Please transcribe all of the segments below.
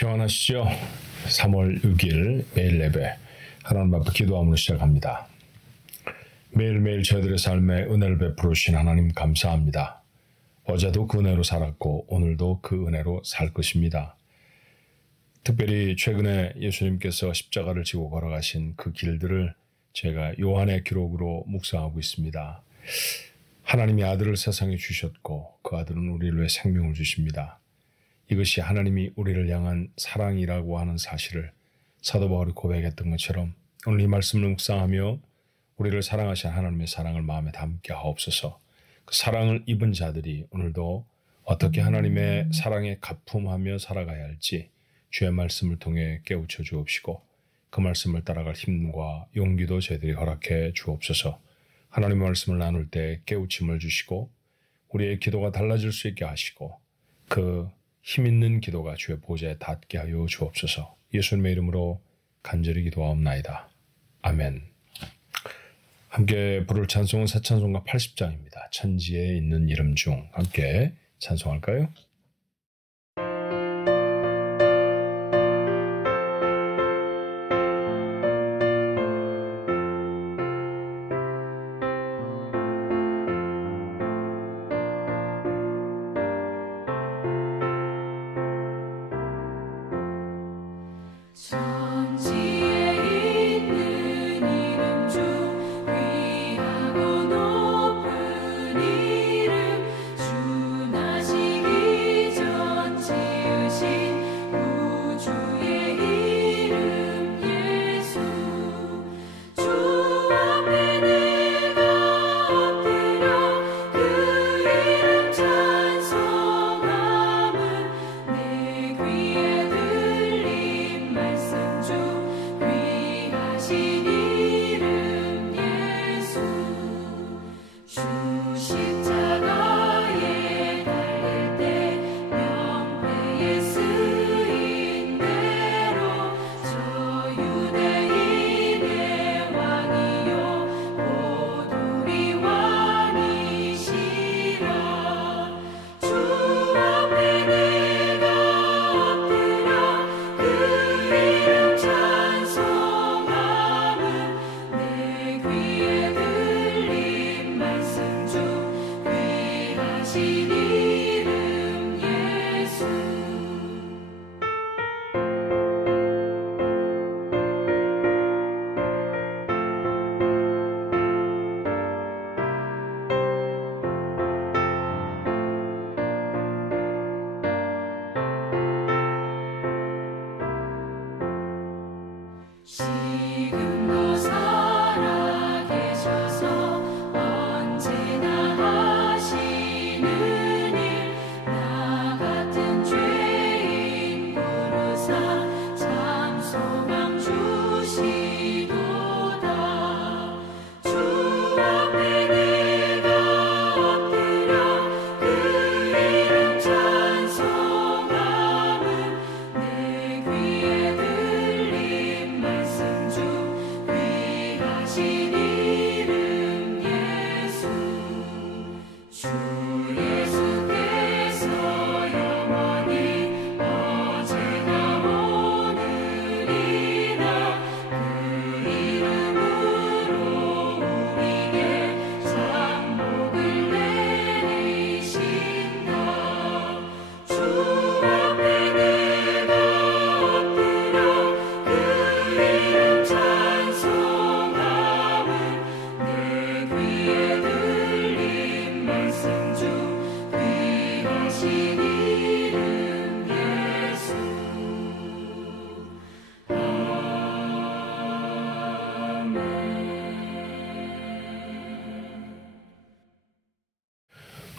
평안하시죠? 3월 6일 매일 예배 하나님 앞에 기도함으로 시작합니다. 매일매일 저희들의 삶에 은혜를 베풀어 주신 하나님 감사합니다. 어제도 그 은혜로 살았고 오늘도 그 은혜로 살 것입니다. 특별히 최근에 예수님께서 십자가를 지고 걸어가신 그 길들을 제가 요한의 기록으로 묵상하고 있습니다. 하나님이 아들을 세상에 주셨고 그 아들은 우리를 위해 생명을 주십니다. 이것이 하나님이 우리를 향한 사랑이라고 하는 사실을 사도 바울이 고백했던 것처럼 오늘 이 말씀을 묵상하며 우리를 사랑하신 하나님의 사랑을 마음에 담게 하옵소서. 그 사랑을 입은 자들이 오늘도 어떻게 하나님의 사랑에 가품하며 살아가야 할지 주의 말씀을 통해 깨우쳐 주옵시고 그 말씀을 따라갈 힘과 용기도 저희들이 허락해 주옵소서. 하나님의 말씀을 나눌 때 깨우침을 주시고 우리의 기도가 달라질 수 있게 하시고 그 힘있는 기도가 주의 보좌에 닿게 하여 주옵소서. 예수님의 이름으로 간절히 기도하옵나이다. 아멘. 함께 부를 찬송은 새 찬송가 80장입니다. 천지에 있는 이름 중 함께 찬송할까요?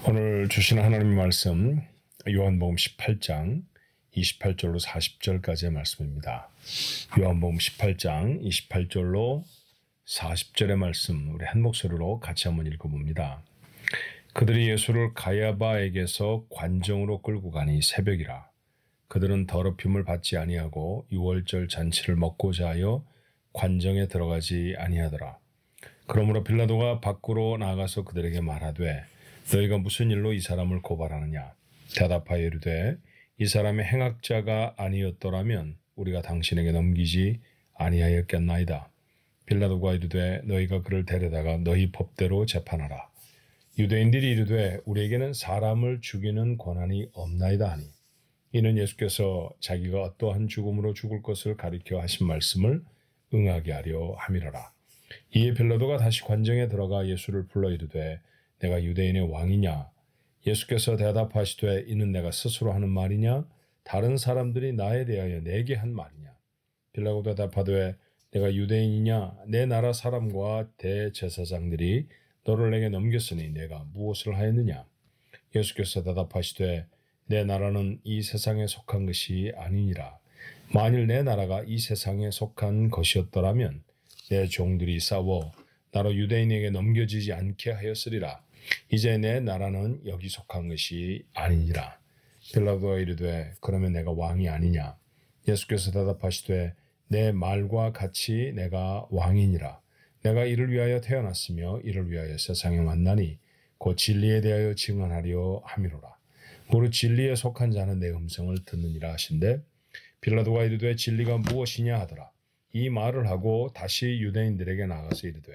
오늘 주시는 하나님의 말씀 요한복음 18장 28절로 40절까지의 말씀입니다. 요한복음 18장 28절로 40절의 말씀 우리 한 목소리로 같이 한번 읽어봅니다. 그들이 예수를 가야바에게서 관정으로 끌고 가니 새벽이라. 그들은 더럽힘을 받지 아니하고 유월절 잔치를 먹고자 하여 관정에 들어가지 아니하더라. 그러므로 빌라도가 밖으로 나가서 그들에게 말하되 너희가 무슨 일로 이 사람을 고발하느냐. 대답하여 이르되 이 사람의 행악자가 아니었더라면 우리가 당신에게 넘기지 아니하였겠나이다. 빌라도가 이르되 너희가 그를 데려다가 너희 법대로 재판하라. 유대인들이 이르되 우리에게는 사람을 죽이는 권한이 없나이다 하니 이는 예수께서 자기가 어떠한 죽음으로 죽을 것을 가리켜 하신 말씀을 응하게 하려 함이라라. 이에 빌라도가 다시 관정에 들어가 예수를 불러 이르되 내가 유대인의 왕이냐? 예수께서 대답하시되 이는 내가 스스로 하는 말이냐? 다른 사람들이 나에 대하여 내게 한 말이냐? 빌라도가 대답하되 내가 유대인이냐? 내 나라 사람과 대제사장들이 너를 내게 넘겼으니 내가 무엇을 하였느냐? 예수께서 대답하시되 내 나라는 이 세상에 속한 것이 아니니라. 만일 내 나라가 이 세상에 속한 것이었더라면 내 종들이 싸워 나로 유대인에게 넘겨지지 않게 하였으리라. 이제 내 나라는 여기 속한 것이 아니니라. 빌라도가 이르되 그러면 내가 왕이 아니냐? 예수께서 대답하시되 내 말과 같이 내가 왕이니라. 내가 이를 위하여 태어났으며 이를 위하여 세상에 왔나니 곧 진리에 대하여 증언하려 함이로라. 무릇 진리에 속한 자는 내 음성을 듣느니라 하신대 빌라도가 이르되 진리가 무엇이냐 하더라. 이 말을 하고 다시 유대인들에게 나가서 이르되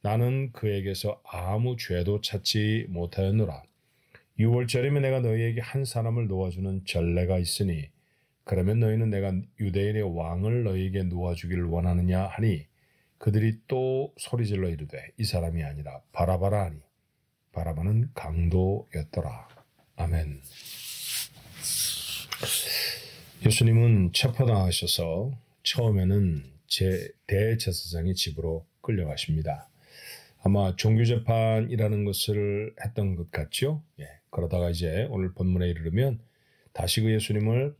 나는 그에게서 아무 죄도 찾지 못하였노라. 6월절이면 내가 너희에게 한 사람을 놓아주는 전례가 있으니 그러면 너희는 내가 유대인의 왕을 너희에게 놓아주기를 원하느냐 하니 그들이 또 소리질러 이르되 이 사람이 아니라 바라바라 하니 바라바는 강도였더라. 아멘. 예수님은 체포당하셔서 처음에는 대제사장의 집으로 끌려가십니다. 아마 종교재판이라는 것을 했던 것 같죠? 그러다가 이제 오늘 본문에 이르면 다시 그 예수님을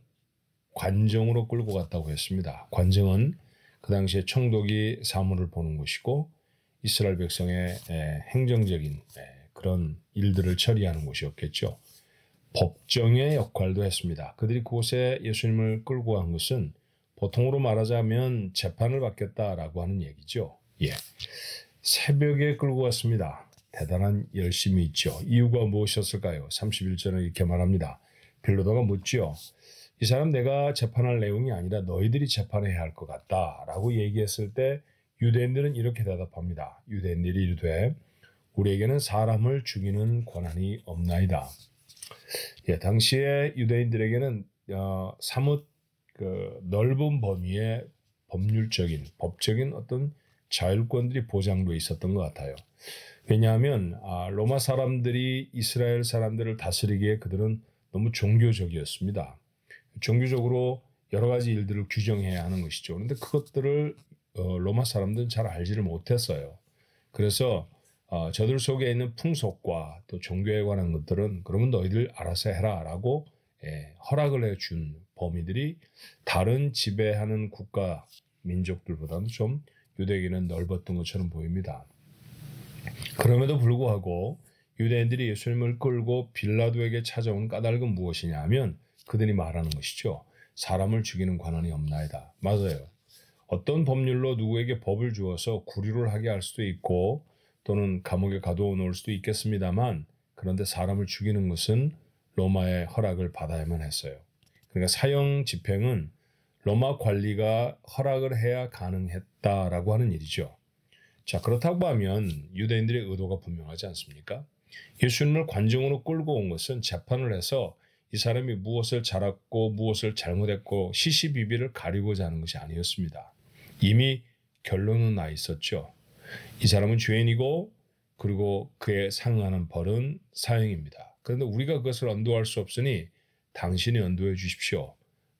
관정으로 끌고 갔다고 했습니다. 관정은 그 당시에 총독이 사물을 보는 곳이고 이스라엘 백성의 행정적인 그런 일들을 처리하는 곳이었겠죠. 법정의 역할도 했습니다. 그들이 그곳에 예수님을 끌고 간 것은 보통으로 말하자면 재판을 받겠다라고 하는 얘기죠. 새벽에 끌고 갔습니다. 대단한 열심이 있죠. 이유가 무엇이었을까요? 31절은 이렇게 말합니다. 빌라도가 묻죠. 이 사람 내가 재판할 내용이 아니라 너희들이 재판해야 할 것 같다 라고 얘기했을 때 유대인들은 이렇게 대답합니다. 유대인들이 이르되 우리에게는 사람을 죽이는 권한이 없나이다. 당시에 유대인들에게는 사뭇 넓은 범위의 법적인 어떤 자율권들이 보장되어 있었던 것 같아요. 왜냐하면 로마 사람들이 이스라엘 사람들을 다스리기에 그들은 너무 종교적이었습니다. 종교적으로 여러 가지 일들을 규정해야 하는 것이죠. 그런데 그것들을 로마 사람들은 잘 알지를 못했어요. 그래서 저들 속에 있는 풍속과 또 종교에 관한 것들은 그러면 너희들 알아서 해라 라고 허락을 해준 범위들이 다른 지배하는 국가 민족들보다는 좀 유대인은 넓었던 것처럼 보입니다. 그럼에도 불구하고 유대인들이 예수님을 끌고 빌라도에게 찾아온 까닭은 무엇이냐 하면 그들이 말하는 것이죠. 사람을 죽이는 권한이 없나이다. 맞아요. 어떤 법률로 누구에게 법을 주어서 구류를 하게 할 수도 있고 또는 감옥에 가둬놓을 수도 있겠습니다만 그런데 사람을 죽이는 것은 로마의 허락을 받아야만 했어요. 그러니까 사형 집행은 로마 관리가 허락을 해야 가능했다라고 하는 일이죠. 자, 그렇다고 하면 유대인들의 의도가 분명하지 않습니까? 예수님을 관정으로 끌고 온 것은 재판을 해서 이 사람이 무엇을 잘했고 무엇을 잘못했고 시시비비를 가리고자 하는 것이 아니었습니다. 이미 결론은 나 있었죠. 이 사람은 죄인이고 그리고 그에 상응하는 벌은 사형입니다. 그런데 우리가 그것을 언도할 수 없으니 당신이 언도해 주십시오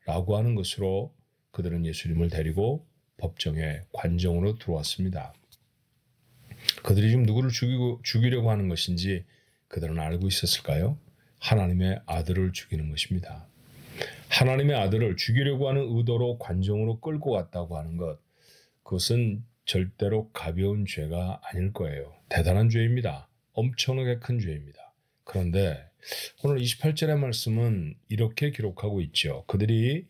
라고 하는 것으로 그들은 예수님을 데리고 법정에 관정으로 들어왔습니다. 그들이 지금 누구를 죽이려고 하는 것인지 그들은 알고 있었을까요? 하나님의 아들을 죽이는 것입니다. 하나님의 아들을 죽이려고 하는 의도로 관정으로 끌고 갔다고 하는 것, 그것은 절대로 가벼운 죄가 아닐 거예요. 대단한 죄입니다. 엄청나게 큰 죄입니다. 그런데 오늘 28절의 말씀은 이렇게 기록하고 있죠. 그들이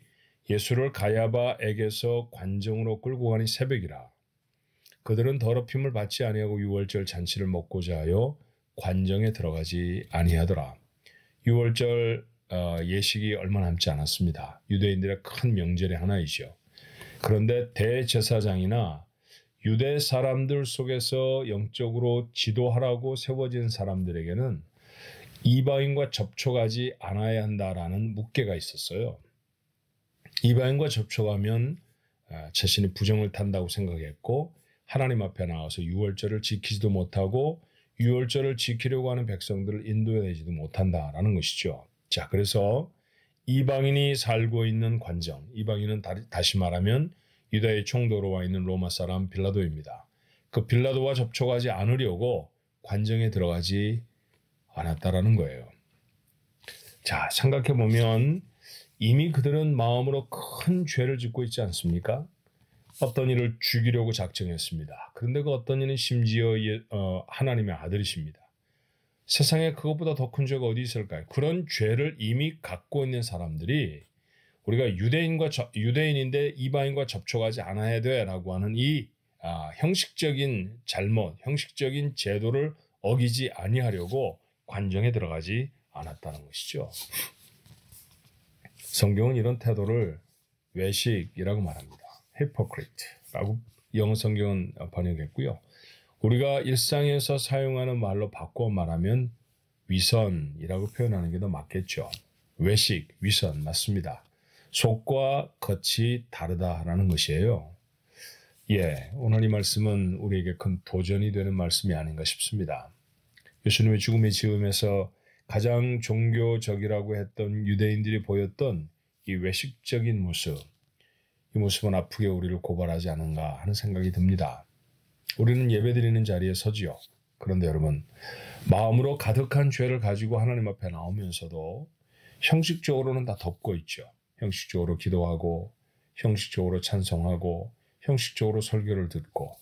예수를 가야바에게서 관정으로 끌고 가니 새벽이라. 그들은 더럽힘을 받지 아니하고 유월절 잔치를 먹고자 하여 관정에 들어가지 아니하더라. 유월절 예식이 얼마 남지 않았습니다. 유대인들의 큰 명절의 하나이죠. 그런데 대제사장이나 유대 사람들 속에서 영적으로 지도하라고 세워진 사람들에게는 이방인과 접촉하지 않아야 한다라는 묵계가 있었어요. 이방인과 접촉하면 자신이 부정을 탄다고 생각했고 하나님 앞에 나와서 유월절을 지키지도 못하고 유월절을 지키려고 하는 백성들을 인도해내지도 못한다라는 것이죠. 자, 그래서 이방인이 살고 있는 관정, 이방인은 다시 말하면 유다의 총독으로 와 있는 로마 사람 빌라도입니다. 그 빌라도와 접촉하지 않으려고 관정에 들어가지 않았다라는 거예요. 자, 생각해 보면 이미 그들은 마음으로 큰 죄를 짓고 있지 않습니까? 어떤 이를 죽이려고 작정했습니다. 그런데 그 어떤 이는 심지어 하나님의 아들이십니다. 세상에 그것보다 더 큰 죄가 어디 있을까요? 그런 죄를 이미 갖고 있는 사람들이 우리가 유대인인데 이방인과 접촉하지 않아야 돼라고 하는 이 형식적인 잘못, 형식적인 제도를 어기지 아니하려고 관정에 들어가지 않았다는 것이죠. 성경은 이런 태도를 외식이라고 말합니다. hypocrite라고 영어 성경은 번역했고요. 우리가 일상에서 사용하는 말로 바꿔 말하면 위선이라고 표현하는 게 더 맞겠죠. 외식, 위선 맞습니다. 속과 겉이 다르다라는 것이에요. 예, 오늘 이 말씀은 우리에게 큰 도전이 되는 말씀이 아닌가 싶습니다. 예수님의 죽음의 즈음에서 가장 종교적이라고 했던 유대인들이 보였던 이 외식적인 모습, 이 모습은 아프게 우리를 고발하지 않은가 하는 생각이 듭니다. 우리는 예배드리는 자리에 서지요. 그런데 여러분, 마음으로 가득한 죄를 가지고 하나님 앞에 나오면서도 형식적으로는 다 덮고 있죠. 형식적으로 기도하고, 형식적으로 찬송하고, 형식적으로 설교를 듣고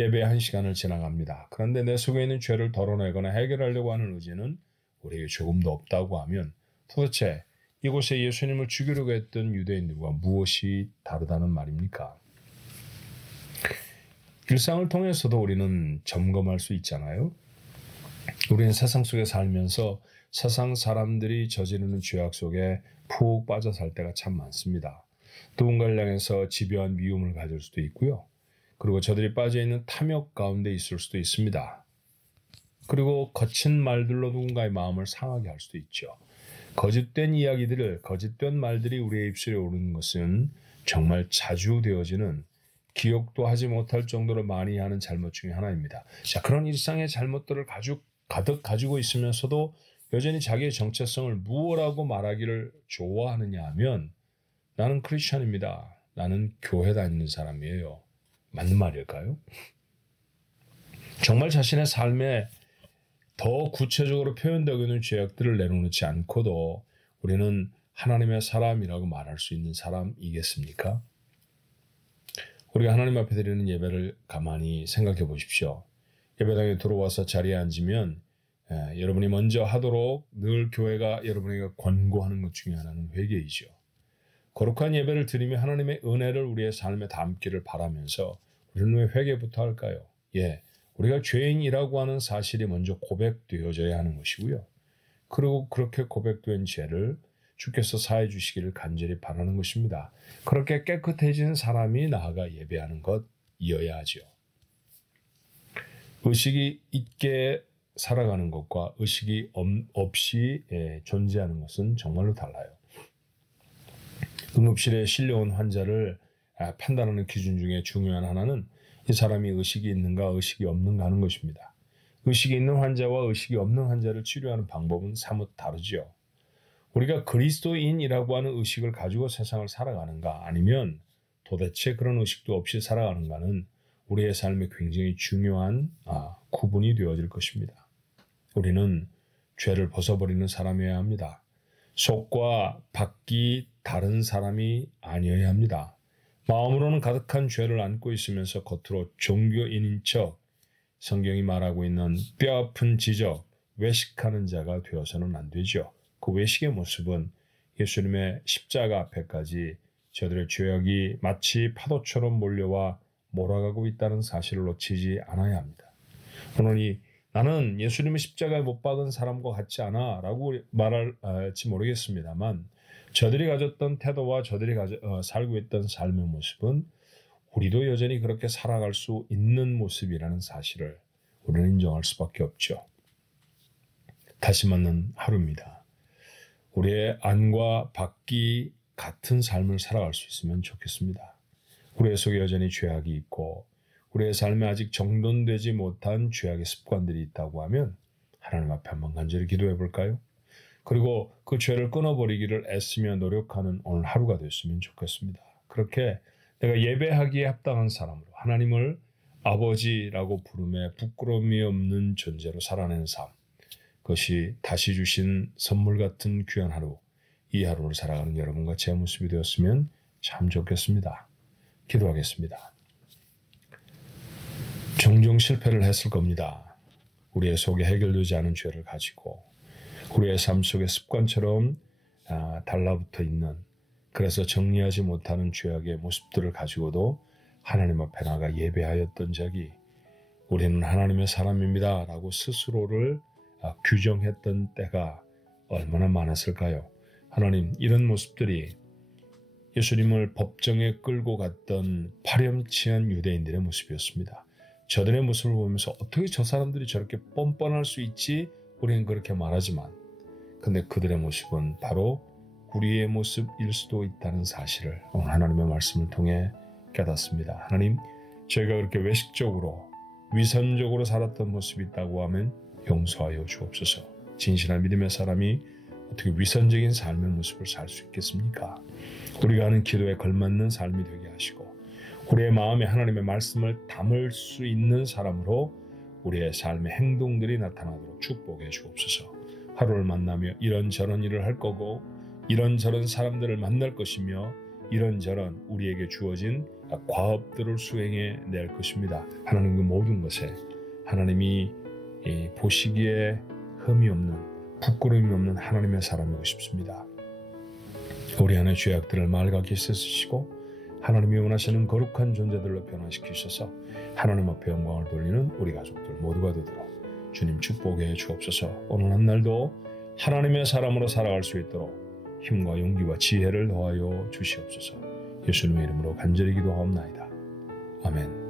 예배 한 시간을 지나갑니다. 그런데 내 속에 있는 죄를 덜어내거나 해결하려고 하는 의지는 우리에게 조금도 없다고 하면 도대체 이곳에 예수님을 죽이려고 했던 유대인들과 무엇이 다르다는 말입니까? 일상을 통해서도 우리는 점검할 수 있잖아요. 우리는 세상 속에 살면서 세상 사람들이 저지르는 죄악 속에 푹 빠져 살 때가 참 많습니다. 누군가를 향해서 집요한 미움을 가질 수도 있고요. 그리고 저들이 빠져있는 탐욕 가운데 있을 수도 있습니다. 그리고 거친 말들로 누군가의 마음을 상하게 할 수도 있죠. 거짓된 이야기들을, 거짓된 말들이 우리의 입술에 오르는 것은 정말 자주 되어지는 기억도 하지 못할 정도로 많이 하는 잘못 중에 하나입니다. 자, 그런 일상의 잘못들을 가득 가지고 있으면서도 여전히 자기의 정체성을 무엇라고 말하기를 좋아하느냐 하면 나는 크리스천입니다. 나는 교회 다니는 사람이에요. 맞는 말일까요? 정말 자신의 삶에 더 구체적으로 표현되고 있는 죄악들을 내려놓지 않고도 우리는 하나님의 사람이라고 말할 수 있는 사람이겠습니까? 우리가 하나님 앞에 드리는 예배를 가만히 생각해 보십시오. 예배당에 들어와서 자리에 앉으면 여러분이 먼저 하도록 늘 교회가 여러분에게 권고하는 것 중에 하나는 회개이죠. 거룩한 예배를 드리며 하나님의 은혜를 우리의 삶에 담기를 바라면서 우리는 왜 회개부터 할까요? 예, 우리가 죄인이라고 하는 사실이 먼저 고백되어져야 하는 것이고요. 그리고 그렇게 고백된 죄를 주께서 사해 주시기를 간절히 바라는 것입니다. 그렇게 깨끗해진 사람이 나아가 예배하는 것이어야 하죠. 의식이 있게 살아가는 것과 의식이 없이 존재하는 것은 정말로 달라요. 응급실에 실려온 환자를 판단하는 기준 중에 중요한 하나는 이 사람이 의식이 있는가 의식이 없는가 하는 것입니다. 의식이 있는 환자와 의식이 없는 환자를 치료하는 방법은 사뭇 다르죠. 우리가 그리스도인이라고 하는 의식을 가지고 세상을 살아가는가 아니면 도대체 그런 의식도 없이 살아가는가는 우리의 삶에 굉장히 중요한 구분이 되어질 것입니다. 우리는 죄를 벗어버리는 사람이어야 합니다. 속과 밖이 다른 사람이 아니어야 합니다. 마음으로는 가득한 죄를 안고 있으면서 겉으로 종교인인 척 성경이 말하고 있는 뼈아픈 지적, 외식하는 자가 되어서는 안 되죠. 그 외식의 모습은 예수님의 십자가 앞에까지 저들의 죄악이 마치 파도처럼 몰려와 몰아가고 있다는 사실을 놓치지 않아야 합니다. 오늘 이 나는 예수님의 십자가에 못 박은 사람과 같지 않아 라고 말할지 모르겠습니다만 저들이 가졌던 태도와 저들이 살고 있던 삶의 모습은 우리도 여전히 그렇게 살아갈 수 있는 모습이라는 사실을 우리는 인정할 수밖에 없죠. 다시 맞는 하루입니다. 우리의 안과 밖이 같은 삶을 살아갈 수 있으면 좋겠습니다. 우리의 속에 여전히 죄악이 있고 우리의 삶에 아직 정돈되지 못한 죄악의 습관들이 있다고 하면 하나님 앞에 한번 간절히 기도해 볼까요? 그리고 그 죄를 끊어버리기를 애쓰며 노력하는 오늘 하루가 됐으면 좋겠습니다. 그렇게 내가 예배하기에 합당한 사람으로 하나님을 아버지라고 부름에 부끄러움이 없는 존재로 살아내는 삶, 그것이 다시 주신 선물 같은 귀한 하루, 이 하루를 살아가는 여러분과 제 모습이 되었으면 참 좋겠습니다. 기도하겠습니다. 종종 실패를 했을 겁니다. 우리의 속에 해결되지 않은 죄를 가지고 우리의 삶 속에 습관처럼 달라붙어 있는, 그래서 정리하지 못하는 죄악의 모습들을 가지고도 하나님 앞에 나가 예배하였던 적이, 우리는 하나님의 사람입니다 라고 스스로를 규정했던 때가 얼마나 많았을까요? 하나님, 이런 모습들이 예수님을 법정에 끌고 갔던 파렴치한 유대인들의 모습이었습니다. 저들의 모습을 보면서 어떻게 저 사람들이 저렇게 뻔뻔할 수 있지? 우리는 그렇게 말하지만 근데 그들의 모습은 바로 우리의 모습일 수도 있다는 사실을 오늘 하나님의 말씀을 통해 깨닫습니다. 하나님, 저희가 그렇게 외식적으로 위선적으로 살았던 모습이 있다고 하면 용서하여 주옵소서. 진실한 믿음의 사람이 어떻게 위선적인 삶의 모습을 살 수 있겠습니까? 우리가 하는 기도에 걸맞는 삶이 되게 하시고 우리의 마음에 하나님의 말씀을 담을 수 있는 사람으로 우리의 삶의 행동들이 나타나도록 축복해 주옵소서. 하루를 만나며 이런저런 일을 할 거고 이런저런 사람들을 만날 것이며 이런저런 우리에게 주어진 과업들을 수행해 낼 것입니다. 하나님, 그 모든 것에 하나님이 보시기에 흠이 없는, 부끄러움이 없는 하나님의 사람이고 싶습니다. 우리 안에 죄악들을 맑게 씻으시고 하나님이 원하시는 거룩한 존재들로 변화시키셔서 하나님 앞에 영광을 돌리는 우리 가족들 모두가 되도록 주님 축복해 주옵소서. 오늘 한 날도 하나님의 사람으로 살아갈 수 있도록 힘과 용기와 지혜를 더하여 주시옵소서. 예수님의 이름으로 간절히 기도하옵나이다. 아멘.